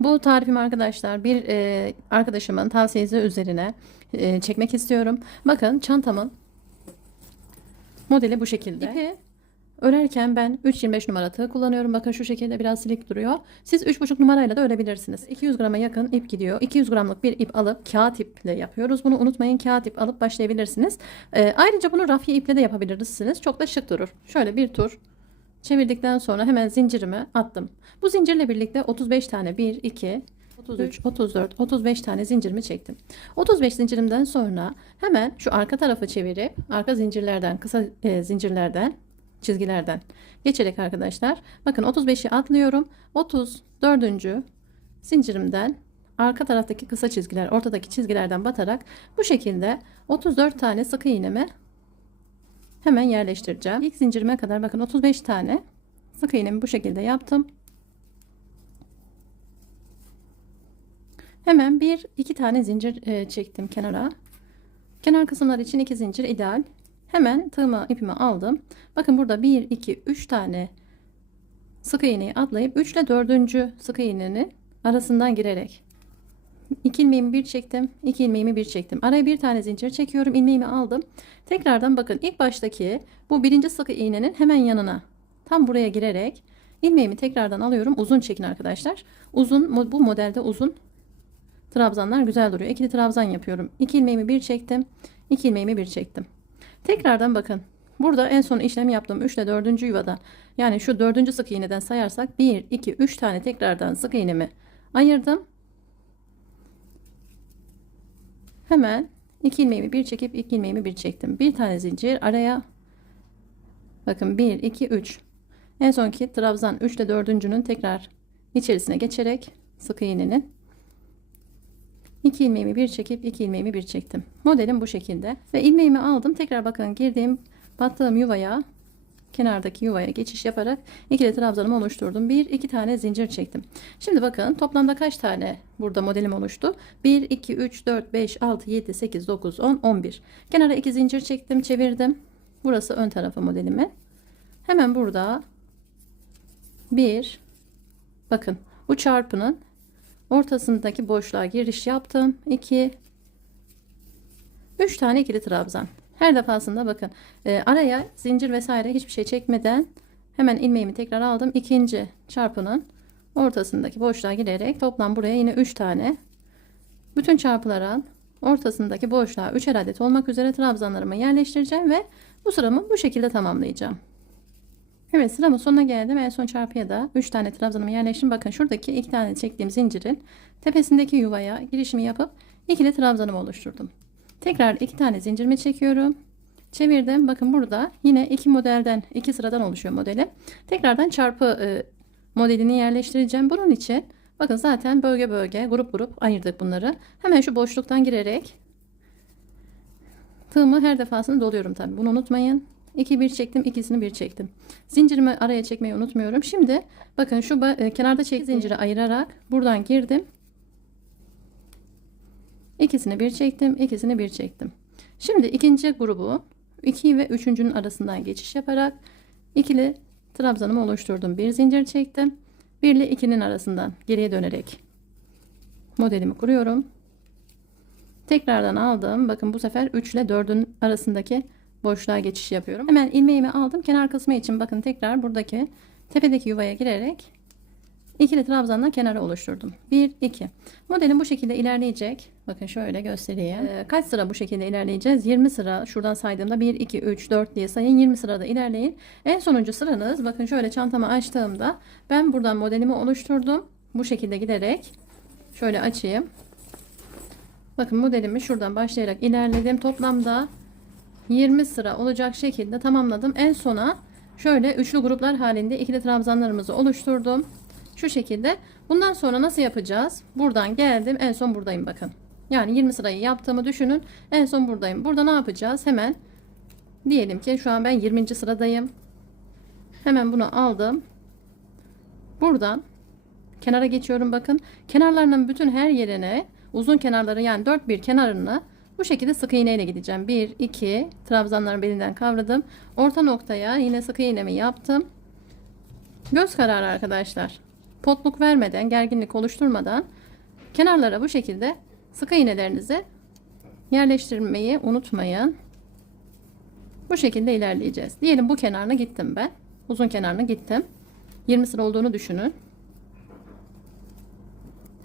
Bu tarifimi arkadaşlar bir e, arkadaşımın tavsiyesi üzerine e, çekmek istiyorum. Bakın çantamın modeli bu şekilde. İpi örerken ben 3.25 numara tığ kullanıyorum. Bakın şu şekilde biraz silik duruyor. Siz 3.5 numarayla da örebilirsiniz. 200 grama yakın ip gidiyor. 200 gramlık bir ip alıp kağıt iple yapıyoruz. Bunu unutmayın kağıt ip alıp başlayabilirsiniz. E, ayrıca bunu rafya iple de yapabilirsiniz. Çok da şık durur. Şöyle bir tur çevirdikten sonra hemen zincirimi attım. Bu zincirle birlikte 35 tane 1, 2, 33, 34, 35 tane zincirimi çektim. 35 zincirimden sonra hemen şu arka tarafı çevirip arka zincirlerden kısa e, zincirlerden çizgilerden geçerek arkadaşlar bakın 35'i atlıyorum 34. zincirimden arka taraftaki kısa çizgiler ortadaki çizgilerden batarak bu şekilde 34 tane sık iğnemi hemen yerleştireceğim. İlk zincirime kadar bakın 35 tane sık iğnemi bu şekilde yaptım. Hemen bir iki tane zincir e, çektim kenara. Kenar kısımlar için iki zincir ideal. Hemen tığımı ipimi aldım. Bakın burada 1 2 3 tane sık iğneyi atlayıp 3 ile 4. sık iğnenin arasından girerek 2 ilmeğimi bir çektim. 2 ilmeğimi bir çektim. Araya bir tane zincir çekiyorum. ilmeğimi aldım. Tekrardan bakın ilk baştaki bu birinci sık iğnenin hemen yanına tam buraya girerek ilmeğimi tekrardan alıyorum. Uzun çekin arkadaşlar. Uzun bu modelde uzun trabzanlar güzel duruyor. İkili trabzan yapıyorum. 2 ilmeğimi bir çektim. 2 ilmeğimi bir çektim. Tekrardan bakın. Burada en son işlem yaptım. 3 ile 4. yuvada. Yani şu 4. sık iğneden sayarsak 1 2 3 tane tekrardan sık iğnemi ayırdım. Hemen 2 ilmeğimi bir çekip 2 ilmeğimi bir çektim. Bir tane zincir araya bakın 1 2 3 en sonki trabzan 3 ile 4.'nün tekrar içerisine geçerek sık iğnenin 2 ilmeğimi bir çekip 2 ilmeğimi bir çektim. Modelim bu şekilde ve ilmeğimi aldım. Tekrar bakın girdiğim battığım yuvaya kenardaki yuvaya geçiş yaparak ikili trabzanımı oluşturdum. Bir iki tane zincir çektim. Şimdi bakın toplamda kaç tane burada modelim oluştu? 1 2 3 4 5 6 7 8 9 10 11. Kenara iki zincir çektim, çevirdim. Burası ön tarafı modelimi. Hemen burada bir bakın bu çarpının ortasındaki boşluğa giriş yaptım. 2 3 tane ikili trabzan. Her defasında bakın e, araya zincir vesaire hiçbir şey çekmeden hemen ilmeğimi tekrar aldım. İkinci çarpının ortasındaki boşluğa girerek toplam buraya yine 3 tane bütün çarpıların ortasındaki boşluğa 3'er adet olmak üzere trabzanlarımı yerleştireceğim ve bu sıramı bu şekilde tamamlayacağım. Evet sıramın sonuna geldim. En son çarpıya da 3 tane trabzanımı yerleştirdim. Bakın şuradaki 2 tane çektiğim zincirin tepesindeki yuvaya girişimi yapıp ikili trabzanımı oluşturdum. Tekrar 2 tane zincirimi çekiyorum. Çevirdim. Bakın burada yine iki modelden, iki sıradan oluşuyor modeli. Tekrardan çarpı e, modelini yerleştireceğim. Bunun için bakın zaten bölge bölge, grup grup ayırdık bunları. Hemen şu boşluktan girerek tığımı her defasında doluyorum tabi. Bunu unutmayın. 2 bir çektim, ikisini bir çektim. Zincirimi araya çekmeyi unutmuyorum. Şimdi bakın şu e, kenarda çek zinciri ayırarak buradan girdim. İkisini bir çektim, ikisini bir çektim. Şimdi ikinci grubu 2 ve 3.'ünün arasından geçiş yaparak ikili trabzanımı oluşturdum. Bir zincir çektim. 1 ile 2'nin arasından geriye dönerek modelimi kuruyorum. Tekrardan aldım. Bakın bu sefer 3 ile 4'ün arasındaki boşluğa geçiş yapıyorum. Hemen ilmeğimi aldım. Kenar kısmı için bakın tekrar buradaki tepedeki yuvaya girerek ikili trabzanla kenarı oluşturdum. 1 2. Modelim bu şekilde ilerleyecek. Bakın şöyle göstereyim. Ee, kaç sıra bu şekilde ilerleyeceğiz? 20 sıra. Şuradan saydığımda 1 2 3 4 diye sayın. 20 sırada ilerleyin. En sonuncu sıranız bakın şöyle çantamı açtığımda ben buradan modelimi oluşturdum. Bu şekilde giderek şöyle açayım. Bakın modelimi şuradan başlayarak ilerledim. Toplamda 20 sıra olacak şekilde tamamladım. En sona şöyle üçlü gruplar halinde ikili trabzanlarımızı oluşturdum. Şu şekilde. Bundan sonra nasıl yapacağız? Buradan geldim. En son buradayım bakın. Yani 20 sırayı yaptığımı düşünün. En son buradayım. Burada ne yapacağız? Hemen diyelim ki şu an ben 20. sıradayım. Hemen bunu aldım. Buradan kenara geçiyorum bakın. Kenarlarının bütün her yerine uzun kenarları yani 4 bir kenarını bu şekilde sık iğne ile gideceğim. 1 2 trabzanların belinden kavradım. Orta noktaya yine sık iğnemi yaptım. Göz kararı arkadaşlar. Potluk vermeden, gerginlik oluşturmadan kenarlara bu şekilde sık iğnelerinizi yerleştirmeyi unutmayın. Bu şekilde ilerleyeceğiz. Diyelim bu kenarına gittim ben. Uzun kenarına gittim. 20 sıra olduğunu düşünün.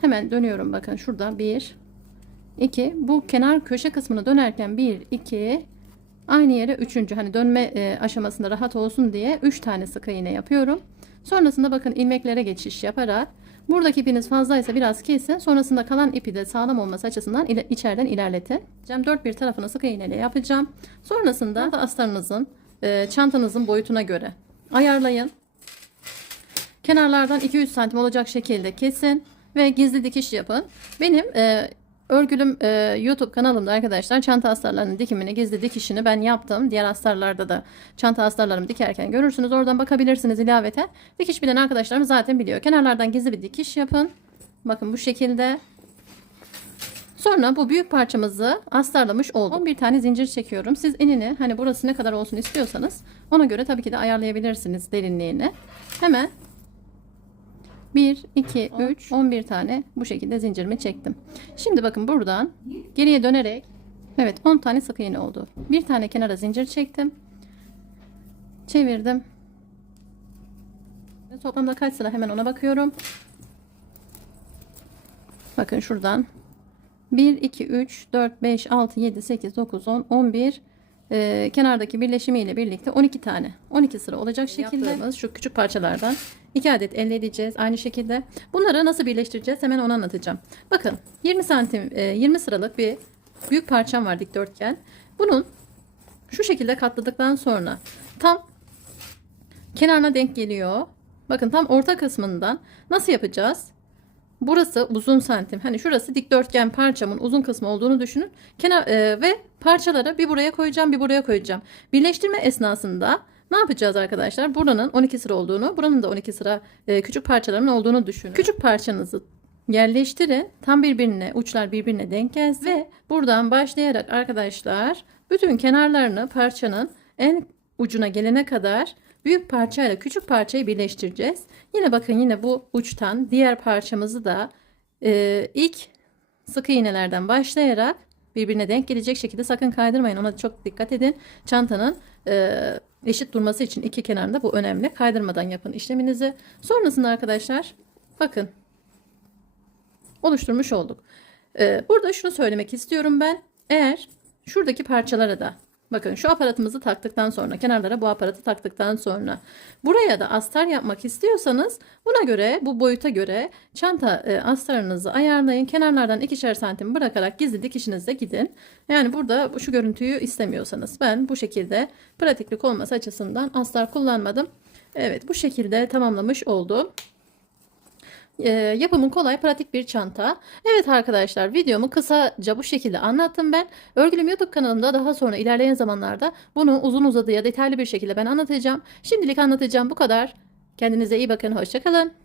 Hemen dönüyorum bakın şurada 1 2 bu kenar köşe kısmını dönerken 1 2 aynı yere 3. hani dönme e, aşamasında rahat olsun diye 3 tane sık iğne yapıyorum. Sonrasında bakın ilmeklere geçiş yaparak buradaki ipiniz fazlaysa biraz kesin. Sonrasında kalan ipi de sağlam olması açısından ile, içeriden ilerletin. Dört bir tarafını sık iğneyle yapacağım. Sonrasında da astarınızın e, çantanızın boyutuna göre ayarlayın. Kenarlardan 2-3 santim olacak şekilde kesin ve gizli dikiş yapın. Benim e, örgülüm e, YouTube kanalımda arkadaşlar çanta astarlarının dikimini, gizli dikişini ben yaptım. Diğer astarlarda da çanta astarlarımı dikerken görürsünüz. Oradan bakabilirsiniz ilaveten. Dikiş bilen arkadaşlarım zaten biliyor. Kenarlardan gizli bir dikiş yapın. Bakın bu şekilde. Sonra bu büyük parçamızı astarlamış oldum. 11 tane zincir çekiyorum. Siz enini hani burası ne kadar olsun istiyorsanız ona göre tabii ki de ayarlayabilirsiniz derinliğini. Hemen 1, 2, 3, 11 tane bu şekilde zincirimi çektim. Şimdi bakın buradan geriye dönerek evet 10 tane sık iğne oldu. Bir tane kenara zincir çektim. Çevirdim. Toplamda kaç sıra hemen ona bakıyorum. Bakın şuradan 1, 2, 3, 4, 5, 6, 7, 8, 9, 10, 11 e, kenardaki birleşimiyle birlikte 12 tane 12 sıra olacak şekilde yaptığımız şu küçük parçalardan 2 adet elde edeceğiz aynı şekilde. Bunları nasıl birleştireceğiz hemen onu anlatacağım. Bakın 20 santim e, 20 sıralık bir büyük parçam var dikdörtgen. Bunun şu şekilde katladıktan sonra tam kenarına denk geliyor. Bakın tam orta kısmından nasıl yapacağız? Burası uzun santim. Hani şurası dikdörtgen parçamın uzun kısmı olduğunu düşünün. Kenar e, ve parçaları bir buraya koyacağım, bir buraya koyacağım. Birleştirme esnasında ne yapacağız arkadaşlar? Buranın 12 sıra olduğunu, buranın da 12 sıra e, küçük parçaların olduğunu düşünün. Küçük parçanızı yerleştirin. Tam birbirine, uçlar birbirine denk gelsin ve buradan başlayarak arkadaşlar bütün kenarlarını parçanın en ucuna gelene kadar büyük parçayla küçük parçayı birleştireceğiz. Yine bakın yine bu uçtan diğer parçamızı da e, ilk sık iğnelerden başlayarak birbirine denk gelecek şekilde sakın kaydırmayın. Ona çok dikkat edin. Çantanın e, eşit durması için iki kenarında bu önemli. Kaydırmadan yapın işleminizi. Sonrasında arkadaşlar bakın oluşturmuş olduk. E, burada şunu söylemek istiyorum ben. Eğer şuradaki parçalara da Bakın şu aparatımızı taktıktan sonra kenarlara bu aparatı taktıktan sonra buraya da astar yapmak istiyorsanız buna göre bu boyuta göre çanta e, astarınızı ayarlayın. Kenarlardan ikişer santim bırakarak gizli dikişinizde gidin. Yani burada şu görüntüyü istemiyorsanız ben bu şekilde pratiklik olması açısından astar kullanmadım. Evet bu şekilde tamamlamış oldum. E, yapımı kolay, pratik bir çanta. Evet arkadaşlar videomu kısaca bu şekilde anlattım ben. Örgülüm YouTube kanalımda daha sonra ilerleyen zamanlarda bunu uzun uzadıya detaylı bir şekilde ben anlatacağım. Şimdilik anlatacağım bu kadar. Kendinize iyi bakın, hoşçakalın.